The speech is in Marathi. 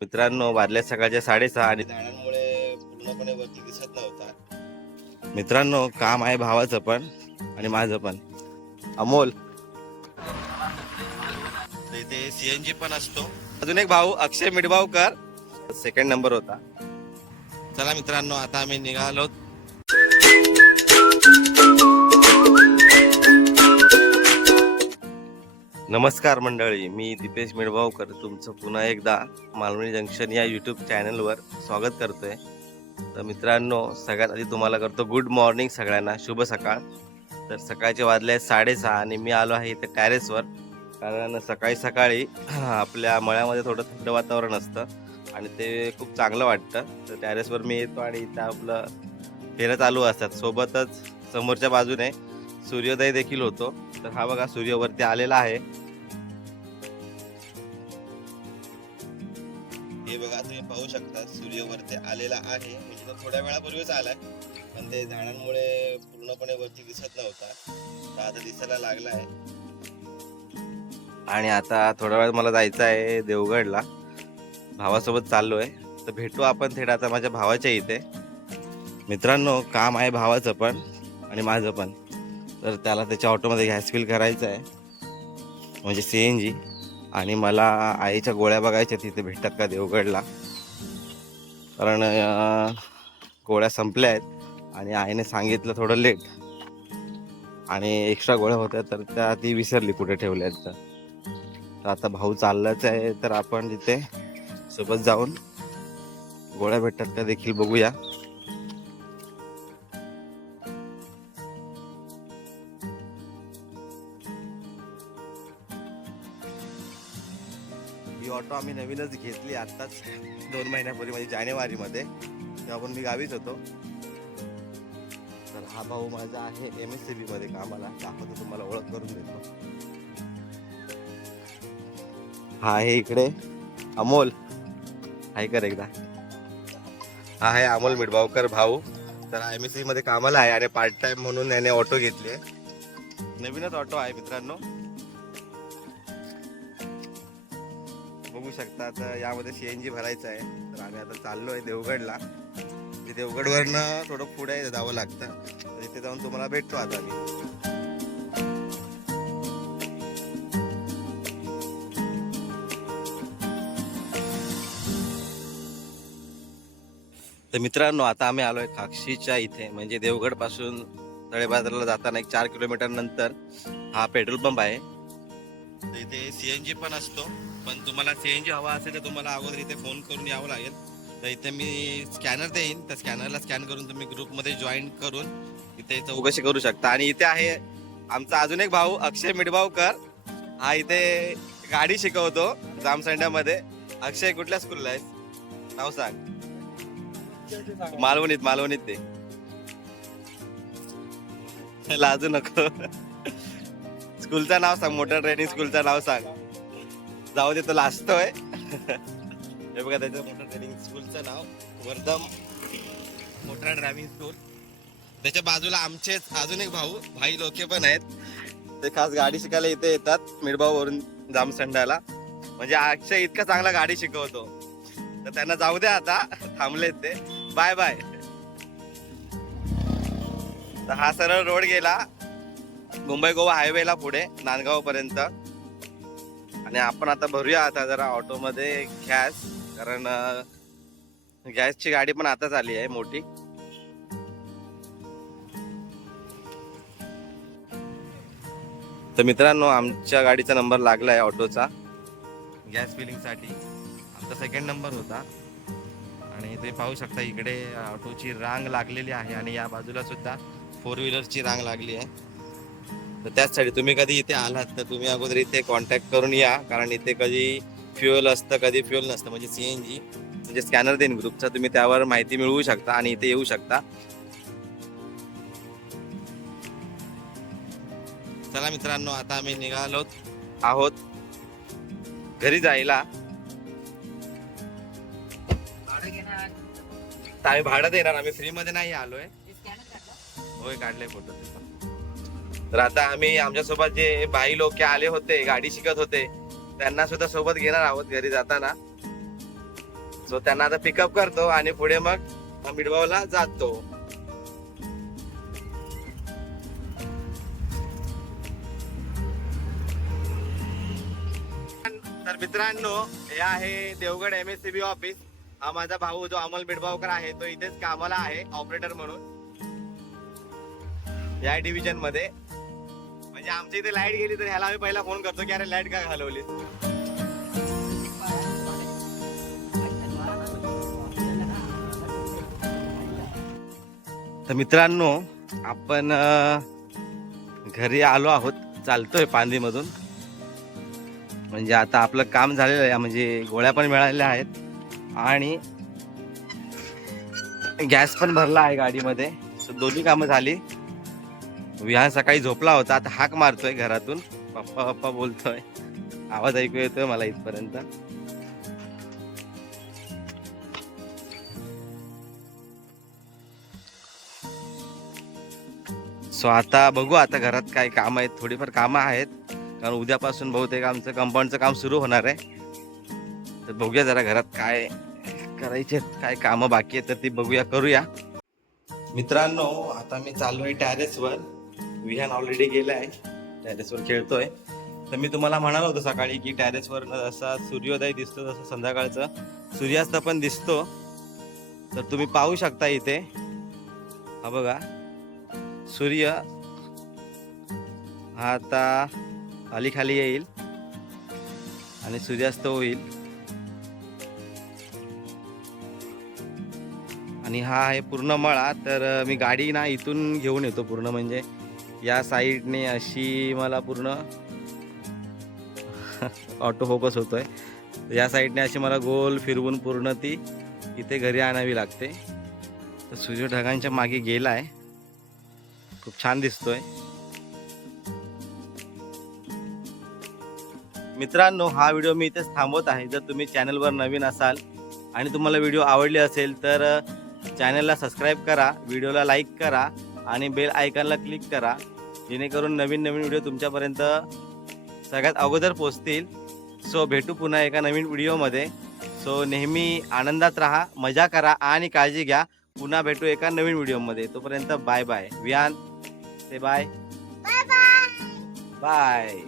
मित्रांनो वाजल्या सकाळच्या साडेसहा आणि झाडांमुळे पूर्णपणे वरती दिसत नव्हता. मित्रांनो काम आहे भावाचं पण आणि माझं पण. अमोल. तर इथे सीएनजी पण असतो. अजून एक भाऊ अक्षय मिडभावकर सेकंड नंबर होता. चला मित्रांनो आता आम्ही निघालो. नमस्कार मंडळी मी दीपेश मिडबावकर तुमचं पुन्हा एकदा मालवणी जंक्शन या यूट्यूब चॅनलवर स्वागत करतोय. तर मित्रांनो सगळ्यात आधी तुम्हाला करतो गुड मॉर्निंग सगळ्यांना. शुभ सकाळ. तर सकाळचे वाजले आहेत साडेसहा आणि मी आलो आहे इथे टॅरेसवर कारण सकाळी सकाळी आपल्या मळ्यामध्ये थोडं थंड वातावरण असतं आणि ते खूप चांगलं वाटतं. तर टॅरेसवर मी येतो आणि इथं आपलं फेरं चालू असतात. सोबतच समोरच्या बाजूने सूर्योदय देखील होतो. तर हा बघा सूर्यवरती आलेला आहे. हे बघा तुम्ही पाहू शकता सूर्यवरती आलेला आहे. म्हणजे तो थोड्या वेळापूर्वीच आलाय पण ते झाडांमुळे पूर्णपणे वरती दिसत नव्हता. तर आता दिसायला लागला आहे आणि आता थोड्या वेळात मला जायचं आहे देवगडला. भावासोबत चाललो आहे तर भेटू आपण थेट आता माझ्या भावाच्या इथे. मित्रांनो काम आहे भावाचं पण आणि माझं पण. तर त्याला त्याच्या ऑटोमध्ये गॅस फिल करायचं आहे म्हणजे सी एन जी. आणि मला आईच्या गोळ्या बघायच्या तिथे भेटतात का देवगडला. कारण गोळ्या संपल्या आहेत आणि आईने सांगितलं थोडं लेट. आणि एक्स्ट्रा गोळ्या होत्या तर त्या ती विसरली कुठे ठेवल्या आहेत तर. तर आता भाऊ चाललाच आहे तर आपण तिथे सोबत जाऊन गोळ्या भेटतात का देखील बघूया. ऑटो आम्ही नवीनच घेतली आत्ताच. दोन महिन्यापूर्वी म्हणजे जानेवारीमध्ये. तेव्हा पण मी गावीच होतो. तर हा भाऊ माझा आहे एम एस सी बी मध्ये कामाला. दाखवतो तुम्हाला ओळख करून देतो. हा आहे इकडे अमोल. आहे कर एकदा. हा आहे अमोल मिडबावकर भाऊ. तर एम एस सी मध्ये कामाला आहे आणि पार्ट टाइम म्हणून याने ऑटो घेतली आहे. नवीनच ऑटो आहे मित्रांनो. बघू शकता तर यामध्ये जी भरायचं आहे. तर आम्ही आता चाललो आहे देवगडला. ते देवगडवरनं थोडं पुढे जावं लागतं. तर इथे जाऊन तुम्हाला भेटतो आता आम्ही. तर मित्रांनो आता आम्ही आलोय काक्षीच्या इथे. म्हणजे देवगडपासून तळेबाजारला जाताना एक चार किलोमीटर नंतर हा पेट्रोल पंप आहे. तर इथे सीएनजी पण असतो. पण तुम्हाला सीएनजी हवा असेल तर तुम्हाला अगोदर इथे फोन करून यावं लागेल. तर इथे मी स्कॅनर देईन त्या स्कॅनरला स्कॅन करून तुम्ही ग्रुपमध्ये जॉईन करून इथे चौकशी करू शकता. आणि इथे आहे आमचा अजून एक भाऊ अक्षय मिडभावकर हा इथे गाडी शिकवतो जामसंड्यामध्ये अक्षय कुठल्या स्कूलला आहेस? नाव सांग. मालवणीत मालवणीत ते. लाजू नको. स्कूलचं नाव सांग मोटर ट्रेनिंग स्कूलचं नाव सांग. जाऊ दे तो लाजतोय हे बघा त्याचं मोटर ड्रायव्हिंग स्कूलचं नाव वर्धम मोटर ड्रायव्हिंग स्कूल त्याच्या बाजूला आमचेच अजून एक भाऊ भाई लोके पण आहेत. ते खास गाडी शिकायला इथे येतात मिरबाव वरून जामसंडाला. म्हणजे अक्षय इतका चांगला गाडी शिकवतो. तर त्यांना जाऊ द्या आता थांबलेत ते. बाय बाय तर हा सरळ रोड गेला. मुंबई गोवा हायवेला पुढे नांदगाव पर्यंत आणि आपण आता भरूया आता जरा ऑटोमध्ये गॅस कारण गॅसची गाडी पण आताच आली आहे मोठी. तर मित्रांनो आमच्या गाडीचा नंबर लागला आहे ऑटोचा. गॅस फिलिंगसाठी. आमचा सेकंड नंबर होता. आणि ते पाहू शकता इकडे ऑटोची रांग लागलेली आहे आणि या बाजूला सुद्धा फोर व्हीलरची रांग लागली आहे. तर त्याचसाठी तुम्ही कधी इथे आलात तर तुम्ही अगोदर इथे कॉन्टॅक्ट करून या. कारण इथे कधी फ्युएल असतं कधी फ्युएल नसतं. म्हणजे सी एन जी म्हणजे स्कॅनर देईन ग्रुपचा तुम्ही त्यावर माहिती मिळवू शकता आणि इथे येऊ शकता. चला मित्रांनो आता आम्ही निघालो आहोत. घरी जायला. आम्ही भाडं देणार आम्ही फ्री मध्ये नाही आलोय. होय काढले फोटो तर आता आम्ही आमच्यासोबत जे बाई लोक आले होते गाडी शिकत होते त्यांना सुद्धा सोबत घेणार आहोत घरी जाताना. सो त्यांना आता पिकअप करतो आणि पुढे मग मिडबावला जातो. तर मित्रांनो हे आहे Devgad M S C B office हा माझा भाऊ जो अमोल बिडबावकर आहे तो इथेच कामाला आहे ऑपरेटर म्हणून. या डिव्हिजनमध्ये. म्हणजे आमच्या इथे लाइट गेली तर ह्याला आम्ही पहिला फोन करतो की अरे लाइट का घालवली तर मित्रांनो आपण घरी आलो आहोत. चालतोय पांदीमधून म्हणजे आता आपलं काम झालेलं आहे म्हणजे गोळ्या पण मिळालेल्या आहेत. आणि गॅस पण भरला आहे गाडीमध्ये. दोन्ही कामं झाली. विहान सकाळी झोपला होता आता हाक मारतोय घरातून. पप्पा पप्पा बोलतोय. आवाज ऐकू येतोय मला इथपर्यंत. सो आता बघू आता घरात काय काम आहेत. थोडीफार कामं आहेत. कारण उद्यापासून बहुतेक आमचं कंपाऊंडचं काम सुरू होणार आहे. तर बघूया जरा घरात काय करायचे आहेत, काय कामं बाकी आहेत तर ती बघूया करूया. मित्रांनो आता मी चाललो आहे टॅरेसवर विहान ऑलरेडी गेला आहे. टॅरेसवर खेळतोय. तर मी तुम्हाला म्हणालो होतो सकाळी की टॅरेसवर जसा सूर्योदय दिसतो तसं संध्याकाळचं. सूर्यास्त पण दिसतो. तर तुम्ही पाहू शकता इथे. हा बघा. सूर्य हा आता खाली खाली येईल. आणि सूर्यास्त होईल. आणि हा आहे पूर्ण मळा. तर मी गाडी ना इथून घेऊन येतो पूर्ण म्हणजे या साईडने अशी मला पूर्ण ऑटो फोकस होतोय. या साईडने अशी मला गोल फिरवून पूर्ण ती इथे घरी आणावी लागते. तर सूर्य ढगांच्या मागे गेला आहे खूप छान दिसतोय. मित्रांनो हा व्हिडिओ मी इथेच थांबवत आहे. जर तुम्ही चॅनलवर नवीन असाल आणि तुम्हाला व्हिडिओ आवडले असेल तर चॅनलला सबस्क्राईब करा व्हिडिओला लाईक करा आणि बेल आयकॉनला क्लिक करा. जेणेकरून नवीन नवीन व्हिडिओ तुमच्यापर्यंत सगळ्यात अगोदर पोचतील. सो भेटू पुन्हा एका नवीन व्हिडिओमध्ये. सो नेहमी आनंदात राहा मजा करा आणि काळजी घ्या. पुन्हा भेटू एका नवीन व्हिडिओमध्ये. तोपर्यंत bye bye bye bye bye bye